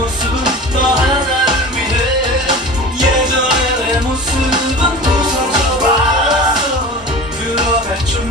모습은 너 하나를 위해 예전의 모습은 부서져라 그러갈 줄